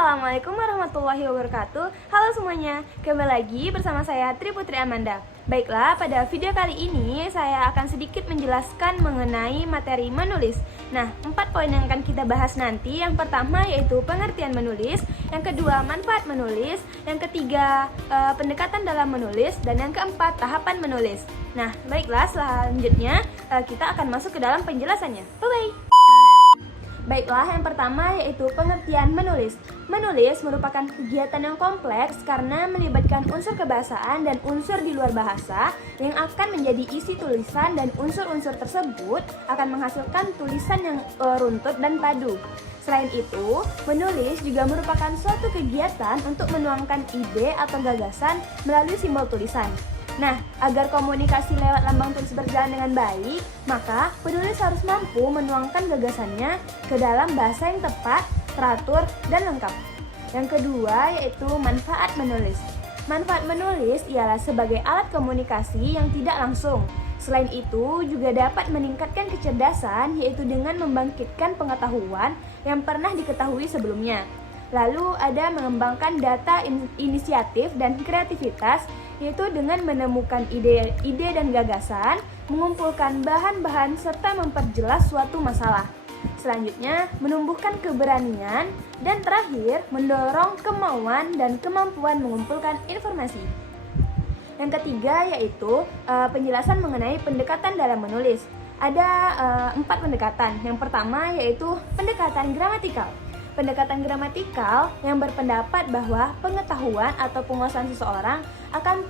Assalamualaikum warahmatullahi wabarakatuh. Halo semuanya, kembali lagi bersama saya Tri Putri Amanda. Baiklah, pada video kali ini saya akan sedikit menjelaskan mengenai materi menulis. Nah, 4 poin yang akan kita bahas nanti. Yang pertama yaitu pengertian menulis, yang kedua manfaat menulis, yang ketiga pendekatan dalam menulis, dan yang keempat tahapan menulis. Nah, baiklah, selanjutnya kita akan masuk ke dalam penjelasannya. Bye-bye! Baiklah, yang pertama yaitu pengertian menulis. Menulis merupakan kegiatan yang kompleks karena melibatkan unsur kebahasaan dan unsur di luar bahasa yang akan menjadi isi tulisan, dan unsur-unsur tersebut akan menghasilkan tulisan yang runtut dan padu. Selain itu, menulis juga merupakan suatu kegiatan untuk menuangkan ide atau gagasan melalui simbol tulisan. Nah, agar komunikasi lewat lambang tulis berjalan dengan baik, maka penulis harus mampu menuangkan gagasannya ke dalam bahasa yang tepat, teratur, dan lengkap. Yang kedua yaitu manfaat menulis. Manfaat menulis ialah sebagai alat komunikasi yang tidak langsung. Selain itu, juga dapat meningkatkan kecerdasan, yaitu dengan membangkitkan pengetahuan yang pernah diketahui sebelumnya. Lalu ada mengembangkan data inisiatif dan kreativitas, yaitu dengan menemukan ide dan gagasan, mengumpulkan bahan-bahan, serta memperjelas suatu masalah. Selanjutnya, menumbuhkan keberanian, dan terakhir, mendorong kemauan dan kemampuan mengumpulkan informasi. Yang ketiga yaitu penjelasan mengenai pendekatan dalam menulis. Ada 4 pendekatan. Yang pertama yaitu pendekatan gramatikal. Pendekatan gramatikal yang berpendapat bahwa pengetahuan atau penguasaan seseorang akan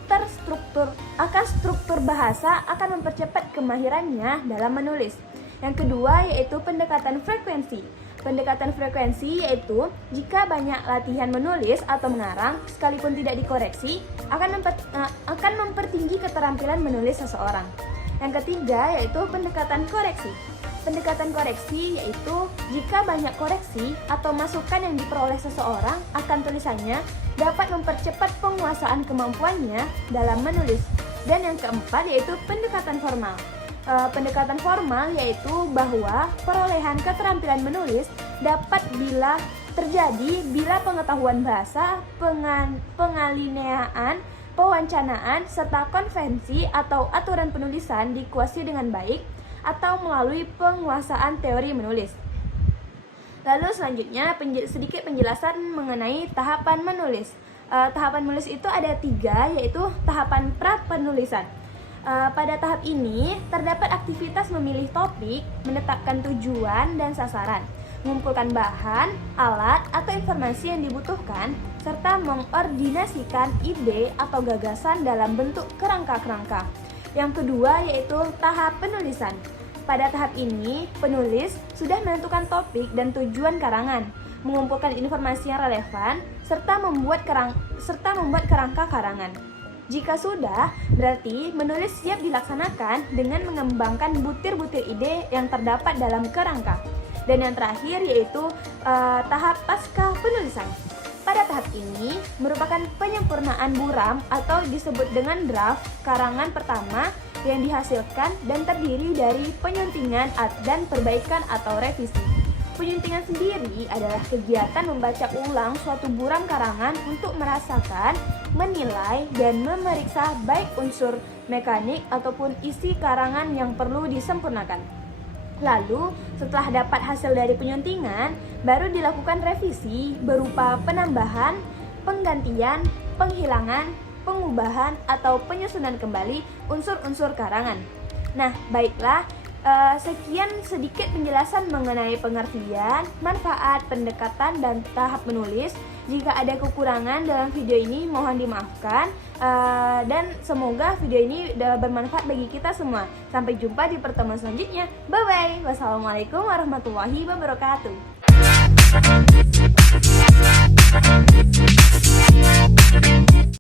struktur bahasa akan mempercepat kemahirannya dalam menulis. Yang kedua yaitu pendekatan frekuensi. Pendekatan frekuensi yaitu jika banyak latihan menulis atau mengarang sekalipun tidak dikoreksi akan mempertinggi keterampilan menulis seseorang. Yang ketiga yaitu pendekatan koreksi. Pendekatan koreksi yaitu jika banyak koreksi atau masukan yang diperoleh seseorang akan tulisannya dapat mempercepat penguasaan kemampuannya dalam menulis. Dan yang keempat yaitu pendekatan formal. Pendekatan formal yaitu bahwa perolehan keterampilan menulis dapat terjadi bila pengetahuan bahasa, pengalineaan, pewancanaan, serta konvensi atau aturan penulisan dikuasai dengan baik atau melalui penguasaan teori menulis. Lalu selanjutnya sedikit penjelasan mengenai tahapan menulis. Tahapan menulis itu ada 3, yaitu tahapan pra-penulisan. Pada tahap ini terdapat aktivitas memilih topik, menetapkan tujuan dan sasaran, mengumpulkan bahan, alat, atau informasi yang dibutuhkan, serta mengordinasikan ide atau gagasan dalam bentuk kerangka-kerangka. Yang kedua yaitu tahap penulisan. Pada tahap ini, penulis sudah menentukan topik dan tujuan karangan, mengumpulkan informasi yang relevan, serta membuat kerangka karangan. Jika sudah, berarti menulis siap dilaksanakan dengan mengembangkan butir-butir ide yang terdapat dalam kerangka. Dan yang terakhir yaitu tahap pasca penulisan. Pada tahap ini merupakan penyempurnaan buram atau disebut dengan draft karangan pertama yang dihasilkan dan terdiri dari penyuntingan dan perbaikan atau revisi. Penyuntingan sendiri adalah kegiatan membaca ulang suatu buram karangan untuk merasakan, menilai, dan memeriksa baik unsur mekanik ataupun isi karangan yang perlu disempurnakan. Lalu, setelah dapat hasil dari penyuntingan, baru dilakukan revisi berupa penambahan, penggantian, penghilangan, pengubahan, atau penyusunan kembali unsur-unsur karangan. Nah, baiklah, sekian sedikit penjelasan mengenai pengertian, manfaat, pendekatan, dan tahap menulis. Jika ada kekurangan dalam video ini, mohon dimaafkan. Dan semoga video ini bermanfaat bagi kita semua. Sampai jumpa di pertemuan selanjutnya. Bye-bye. Wassalamualaikum warahmatullahi wabarakatuh.